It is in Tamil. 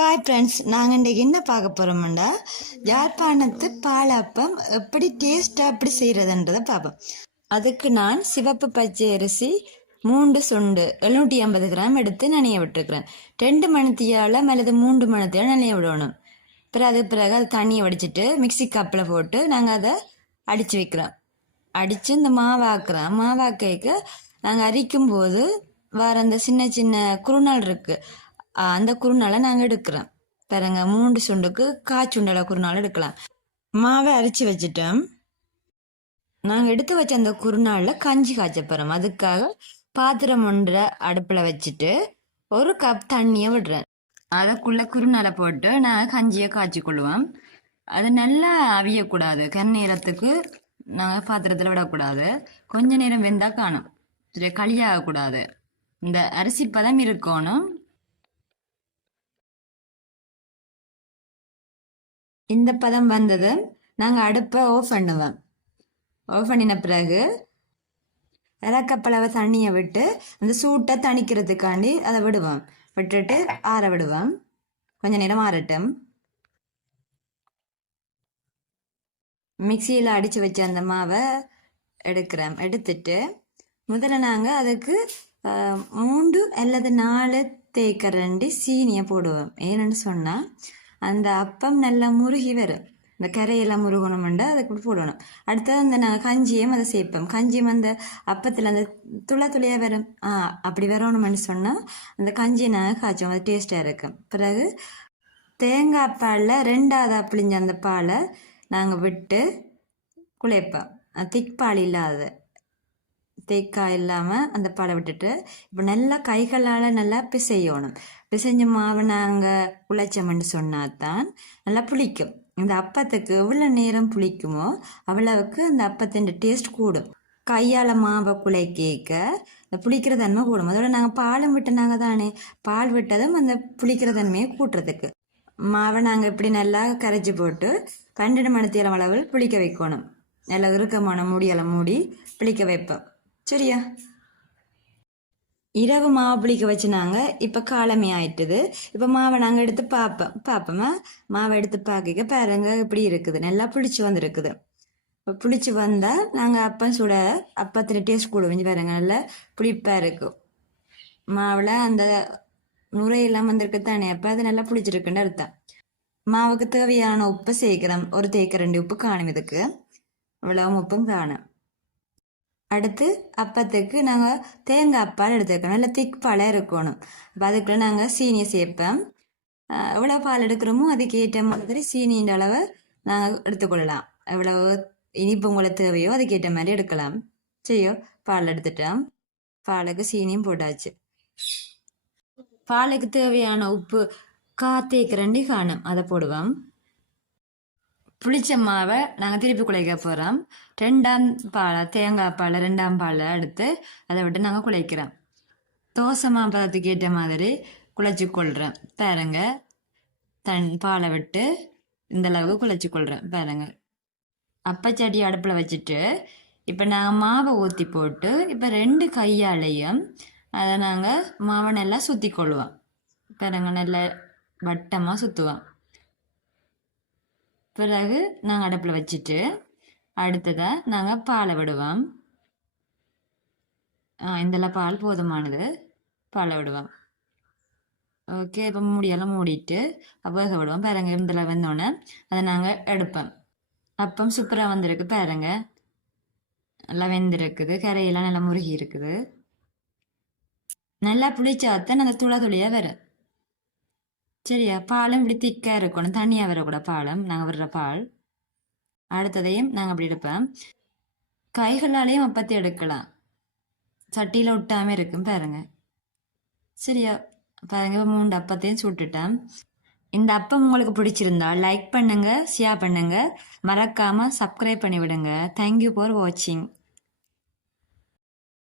ஹாய் ஃப்ரெண்ட்ஸ், நாங்கள் இன்றைக்கி என்ன பார்க்க போகிறோம்டா யாழ்ப்பாணத்து பாலாப்பம் எப்படி டேஸ்ட்டாக எப்படி செய்கிறதுன்றதை பார்ப்போம். அதுக்கு நான் சிவப்பு பச்சை அரிசி 3 சுண்டு 750 கிராம் எடுத்து நனைய விட்டுருக்குறேன். 2 மணித்தியால் அல்லது 3 மணித்தியால் நனைய விடணும். பிறகு அது தண்ணியை வடிச்சிட்டு மிக்சி கப்பில் போட்டு நாங்கள் அதை அடித்து வைக்கிறோம். அடித்து இந்த மாவாக்கைக்கு நாங்கள் அரிக்கும் போது வர அந்த சின்ன சின்ன குறுநாள் இருக்குது, அந்த குறுநாளை நாங்கள் எடுக்கிறோம். பாருங்க, 3 சுண்டுக்கு காய்ச்சுண்டலை குறுநாள் எடுக்கலாம். மாவை அரிச்சு வச்சுட்டோம். நாங்கள் எடுத்து வச்ச அந்த குறுநாளில் கஞ்சி காய்ச்ச போகிறோம். அதுக்காக பாத்திரம் ஒன்றை அடுப்பில் வச்சுட்டு 1 கப் தண்ணியை விடுறேன். அதுக்குள்ளே குறுநாளை போட்டு நாங்கள் கஞ்சியை காய்ச்சி கொள்ளுவோம். அது நல்லா அவியக்கூடாது, கண்ணீரத்துக்கு நாங்கள் பாத்திரத்தில் விடக்கூடாது. கொஞ்ச நேரம் வெந்தால் காணும், களியாகக்கூடாது. இந்த அரிசி பதம் இருக்கணும். இந்த பதம் வந்தது நாங்கள் அடுப்பை ஆஃப் பண்ணுவோம். ஆஃப் பண்ணின பிறகு இறக்கப்பளவை தண்ணியை விட்டு அந்த சூட்டை தணிக்கிறதுக்காண்டி அதை விடுவோம். விட்டுட்டு ஆற விடுவோம். கொஞ்ச நேரம் ஆறட்டும். மிக்சியில் அடித்து வச்ச அந்த மாவை எடுக்கிறோம். எடுத்துட்டு முதல்ல நாங்கள் அதுக்கு 3 அல்லது 4 தேக்கரண்டி சீனியை போடுவோம். ஏன்னு சொன்னால் அந்த அப்பம் நல்லா முருகி வரும். இந்த கரையெல்லாம் முருகணும்ண்டா அதுக்கு போடணும். அடுத்தது அந்த நாங்கள் கஞ்சியும் அதை சேர்ப்போம். கஞ்சியும் அந்த அப்பத்தில் அந்த துளையாக வரும். அப்படி வரணும்னு சொன்னால் அந்த கஞ்சியை நாங்கள் காய்ச்சோம், அது டேஸ்ட்டாக இருக்கும். பிறகு தேங்காய் பாலில் 2ஆவதாக பிழிஞ்ச அந்த பாலை நாங்கள் விட்டு குழைப்போம். திக்பால் இல்லாத தேக்காய் இல்லாமல் அந்த பாலை விட்டுட்டு இப்போ நல்லா கைகளால் நல்லா பிசையணும். பிசைஞ்ச மாவை நாங்கள் குழைச்சோம்னு சொன்னாதான் நல்லா புளிக்கும். இந்த அப்பத்துக்கு எவ்வளோ நேரம் புளிக்குமோ அவ்வளவுக்கு அந்த அப்பத்தின் டேஸ்ட் கூடும். கையால் மாவை குழைக்க புளிக்கிற தன்மை கூடும். அதோட நாங்கள் பாலும் விட்டுனாங்க தானே, பால் விட்டதும் அந்த புளிக்கிற தன்மையை கூட்டுறதுக்கு மாவை நாங்கள் இப்படி நல்லா கரைச்சி போட்டு 12 மணி நேரம் அளவில் புளிக்க வைக்கணும். நல்லா இறுக்கமான மூடியெல்லாம் மூடி புளிக்க வைப்போம். சரியா? இரவு மாவை புளிக்க வச்சு நாங்கள் இப்போ காலமே ஆயிட்டுது. இப்போ மாவை நாங்கள் எடுத்து பார்ப்போமா. மாவை எடுத்து பார்க்க பாருங்க இப்படி இருக்குது, நல்லா புளிச்சு வந்துருக்குது. இப்போ புளிச்சு வந்தால் நாங்கள் அப்பம் சுட அப்பத்தில் டேஸ்ட் கூடுவீங்க. பாருங்க, நல்லா புளிப்பாக இருக்கும். மாவில் அந்த நுரையெல்லாம் வந்திருக்கு தானே, அப்போ அது நல்லா புளிச்சிருக்குன்னு அர்த்தம். மாவுக்கு தேவையான உப்பு சேர்க்கிறோம். 1 தேக்கரண்டி உப்பு காணும். இதுக்கு இவ்வளவு உப்பும் காணும். அடுத்து அப்பத்துக்கு நாங்கள் தேங்காய் பால் எடுத்துருக்கோம். நல்லா திக் பாலாக இருக்கணும். அப்போ அதுக்குள்ள நாங்கள் சீனியை சேர்ப்போம். எவ்வளோ பால் எடுக்கிறோமோ அதுக்கு ஏற்ற மாதிரி சீனியின் அளவை நாங்கள் எடுத்துக்கொள்ளலாம். எவ்வளவு இனிப்பு உங்களுக்கு தேவையோ அதுக்கேற்ற மாதிரி எடுக்கலாம். சரியோ? பால் எடுத்துட்டோம். பாலுக்கு சீனியும் போட்டாச்சு. பாலுக்கு தேவையான உப்பு 1/4 தேக்கரண்டி காணும், அதை போடுவோம். புளிச்ச மாவை நாங்கள் திருப்பி குழைக்க போகிறோம். 2ஆம் பாலை தேங்காய் பாலை 2ஆம் பாலை எடுத்து அதை விட்டு நாங்கள் குழைக்கிறோம். தோசை மாப்பதத்துக்கு ஏற்ற மாதிரி குழைச்சி கொள்கிறோம். பாருங்க, பாலை விட்டு இந்த அளவுக்கு குழைச்சி கொள்கிறோம். பாருங்க, அப்பச்சட்டி அடுப்பில் வச்சுட்டு இப்போ நாங்கள் மாவை ஊற்றி போட்டு இப்போ 2 கையாலையும் அதை நாங்கள் மாவை நல்லா சுற்றி கொள்வோம். பாருங்க, நல்லா வட்டமாக சுற்றுவோம். பிறகு நாங்கள் அடுப்பில் வச்சுட்டு அடுத்ததாக நாங்கள் பாலை விடுவோம். இதெல்லாம் பால் போதுமானது, பாலை விடுவோம். ஓகே, இப்போ மூடியெல்லாம் மூடிட்டு வேக விடுவோம். பாருங்க, இதில் வந்தோடனே அதை நாங்கள் எடுப்போம். அப்பம் சூப்பராக வந்திருக்கு. பாருங்க, நல்லா வெந்திருக்குது, கரையெல்லாம் நல்லா முருகி இருக்குது. நல்லா புளிச்சாத்தான் அந்த துளியாக வரும். சரியா? பாலும் இப்படி திக்காக இருக்கணும், தண்ணியாக வரக்கூடாது பாலம். நாங்கள் விடுற பால் அடுத்ததையும் நாங்கள் அப்படி எடுப்போம். கைகளாலேயும் அப்பத்தை எடுக்கலாம், சட்டியில் ஒட்டாமல் இருக்கும். பாருங்க, சரியா? பாருங்க, 3 அப்பத்தையும் சுட்டுட்டேன். இந்த அப்பம் உங்களுக்கு பிடிச்சிருந்தா லைக் பண்ணுங்க, ஷேர் பண்ணுங்க, மறக்காமல் சப்ஸ்கிரைப் பண்ணி விடுங்க. தேங்க்யூ ஃபார் வாட்சிங்.